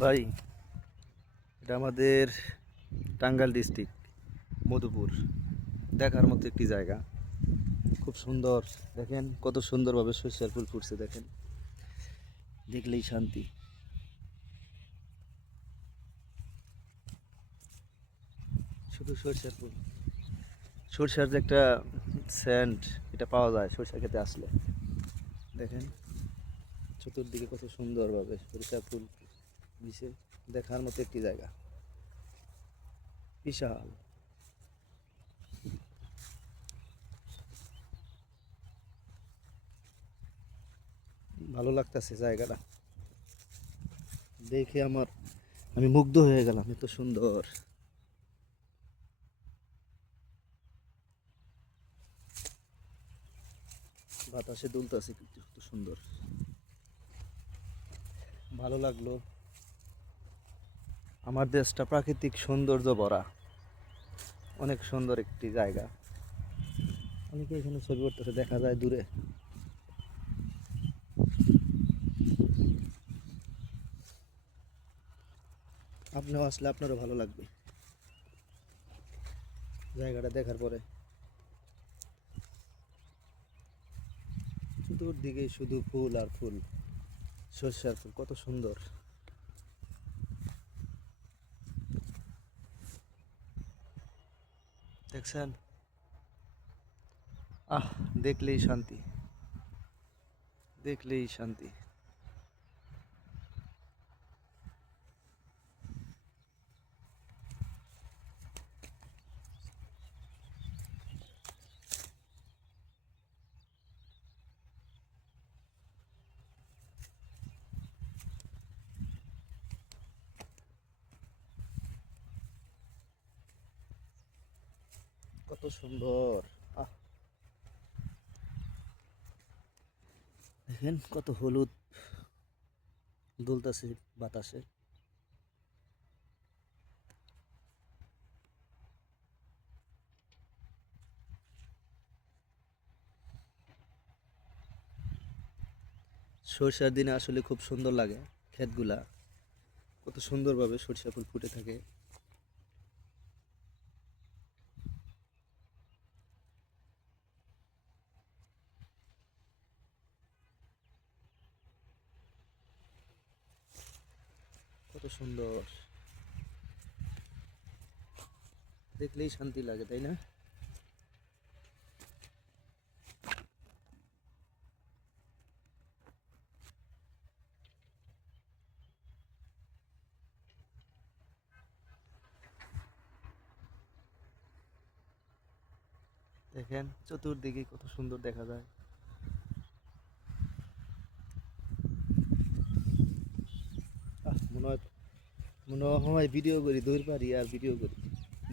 ভাই, এটা আমাদের টাঙ্গাইল ডিস্ট্রিক্ট মধুপুর। দেখার মতো একটি জায়গা, খুব সুন্দর। দেখেন কত সুন্দরভাবে সরিষার ফুল ফুটছে, দেখেন দেখলেই শান্তি। শুধু সরিষার ফুল, সরিষার যে একটা সেন্ট, এটা পাওয়া যায় সরিষা খেতে আসলে। দেখেন চতুর্দিকে কত সুন্দরভাবে সরিষার ফুল মিশে, দেখার মতো একটি জায়গা, বিশাল। ভালো লাগতেছে জায়গাটা দেখে, আমি মুগ্ধ হয়ে গেলাম, এত সুন্দর। বাতাসে দুলতেছে, কত সুন্দর, ভালো লাগলো। আমার দেশটা প্রাকৃতিক সৌন্দর্য ভরা, অনেক সুন্দর একটি জায়গা। অনেকে এখানে ছবি করতেছে, দেখা যায় দূরে। আপনিও আসলে আপনারও ভালো লাগবে জায়গাটা দেখার পরে। চতুর্দিকে শুধু ফুল আর ফুল, সর্ষার ফুল, কত সুন্দর। দেখছেন? আহ, দেখলেই শান্তি, দেখলেই শান্তি। কত সুন্দর। আহ, দেখেন কত হলুদ দুলতেছে বাতাসে। সরষার দিনে আসলে খুব সুন্দর লাগে ক্ষেতগুলা, কত সুন্দরভাবে সরিষা ফুল ফুটে থাকে। কত সুন্দর, দেখলেই শান্তি লাগে, তাই না? দেখেন চতুর্দিকে কত সুন্দর দেখা যায়। মনে হয় ভিডিও করি, দৌড় পারি আর ভিডিও করি,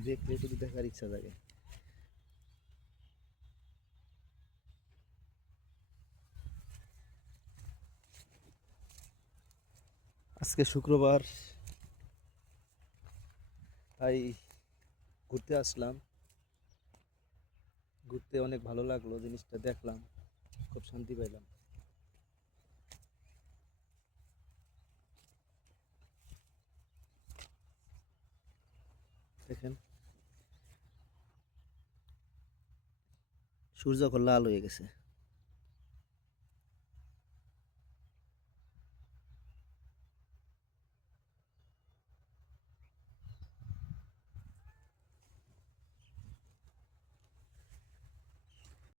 দেখলে শুধু দেখার ইচ্ছা জাগে। আজকে শুক্রবার, তাই ঘুরতে আসলাম। ঘুরতে অনেক ভালো লাগলো, জিনিসটা দেখলাম, খুব শান্তি পাইলাম। দেখেন সূর্য এখন লাল হয়ে গেছে।